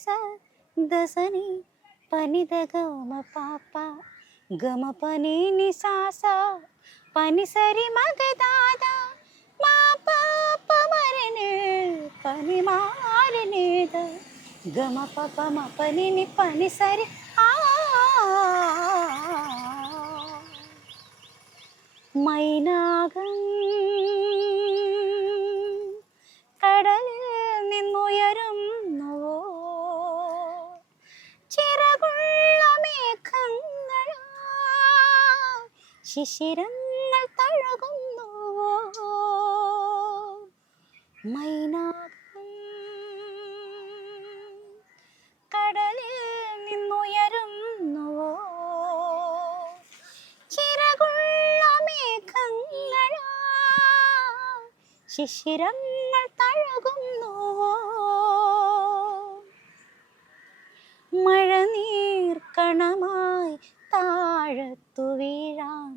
స దసని పనిద గమ పాప గమ పని ని సాస పని సరి మగ దాద మా పాప మరనే పని మారనేద గమ పప మ పని ని పని సరి ఆ മൈനാകം കടലിൽ നിന്നുയരുന്നുവോ ചിറകുള്ള മേഘങ്ങൾ ശിശിരങ്ങൾ തഴുകുന്നുവോ മൈനാകം കടലിൽ നിന്നുയരുന്നുവോ ചിറകുള്ള മേഘങ്ങൾ ശിശിരങ്ങൾ തഴുകുന്നുവോ മഴനീർക്കണമായി താഴത്തു വീഴാൻ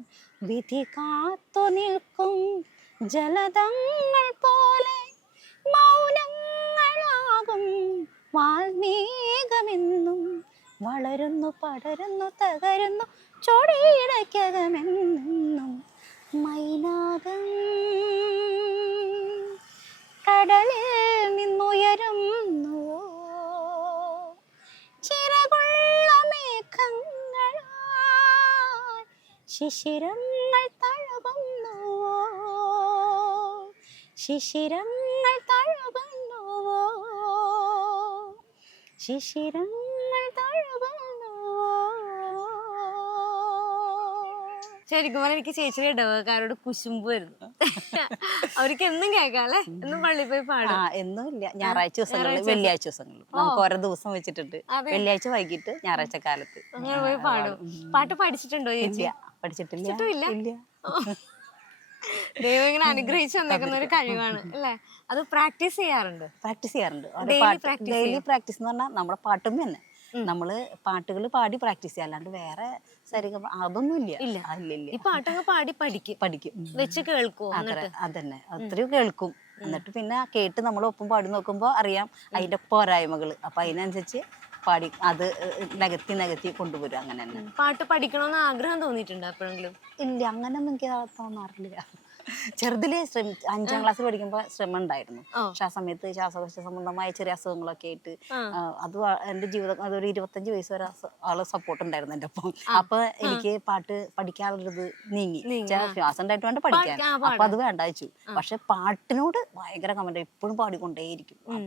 വിധി കാത്തു നിൽക്കും ജലതങ്ങൾ പോലെ മൗനങ്ങളാകും വാൽമീകമെന്നും വളരുന്നു പടരുന്നു തകരുന്നു ചൊടിയിടയ്ക്കകമെന്നും മൈനാകം കടലിൽ നിന്നുയരുന്നുവോ ചിറകുള്ള മേഘങ്ങൾ ശിശിരങ്ങൾ തഴുകുന്നുവോ ശിശിരങ്ങൾ തഴുകുന്നുവോ ശിശിരങ്ങൾ തഴുകുന്നുവോ. ശരിക്കും പറഞ്ഞാൽ എനിക്ക് ചേച്ചിയുടെ ഇടവക്കാരോട് കുശുമ്പ് വരുന്നു. അവർക്ക് എന്നും കേൾക്കാം അല്ലെ, എന്നും പള്ളിയിൽ പോയി പാടും. എന്നും ഇല്ല, ഞായറാഴ്ച ദിവസങ്ങളിൽ വെള്ളിയാഴ്ച ദിവസങ്ങളിൽ നമുക്ക് ഓരോ ദിവസം വെച്ചിട്ടുണ്ട്. വെള്ളിയാഴ്ച വൈകിട്ട് ഞായറാഴ്ച കാലത്ത് അങ്ങനെ പോയി പാടും. പാട്ട് പഠിച്ചിട്ടുണ്ടോ ചേച്ചി? പഠിച്ചിട്ടില്ല. ദൈവം ഇങ്ങനെ അനുഗ്രഹിച്ചു തന്നേക്കുന്ന ഒരു കഴിവാണ് അല്ലേ? അത് പ്രാക്ടീസ് ചെയ്യാറുണ്ട്. ഡെയിലി പ്രാക്ടീസ് എന്ന് പറഞ്ഞാൽ നമ്മുടെ പാട്ടും തന്നെ നമ്മള് പാട്ടുകൾ പാടി പ്രാക്ടീസ് ചെയ്യാം, അല്ലാണ്ട് വേറെ സരിഗമ അതൊന്നും ഇല്ല. ഈ പാട്ടൊക്കെ പാടി പഠിക്കും വെച്ച് കേൾക്കും. അതന്നെ അത്രയും കേൾക്കും. എന്നിട്ട് പിന്നെ കേട്ട് നമ്മൾ ഒപ്പം പാടി നോക്കുമ്പോ അറിയാം അതിന്റെ പോരായ്മകള്. അപ്പൊ അതിനനുസരിച്ച് പാടി അത് നികത്തി കൊണ്ടുവരും. അങ്ങനെ തന്നെ. പാട്ട് പഠിക്കണമെന്ന് ആഗ്രഹം തോന്നിയിട്ടുണ്ടോ എപ്പോഴെങ്കിലും? ഇല്ല, അങ്ങനൊന്നും എനിക്ക് തോന്നാറില്ല. ചെറുതിലെ 5ാം ക്ലാസ്സിൽ പഠിക്കുമ്പോൾ ശ്രമം ഉണ്ടായിരുന്നു. പക്ഷെ ആ സമയത്ത് ശ്വാസകോശ സംബന്ധമായ ചെറിയ അസുഖങ്ങളൊക്കെ ആയിട്ട് അത് എന്റെ ജീവിതം അതൊരു 25 വയസ്സ് വരെ ആള് സപ്പോർട്ട് ഉണ്ടായിരുന്നു എന്റെ ഒപ്പം. അപ്പൊ എനിക്ക് പാട്ട് പഠിക്കാനുള്ളത് നീങ്ങി. ശ്വാസം ഉണ്ടായിട്ട് വേണ്ട പഠിക്കാൻ. അപ്പൊ അത് വേണ്ട വെച്ചു. പക്ഷെ പാട്ടിനോട് ഭയങ്കര കമന്റ്, എപ്പോഴും പാടിക്കൊണ്ടേയിരിക്കും.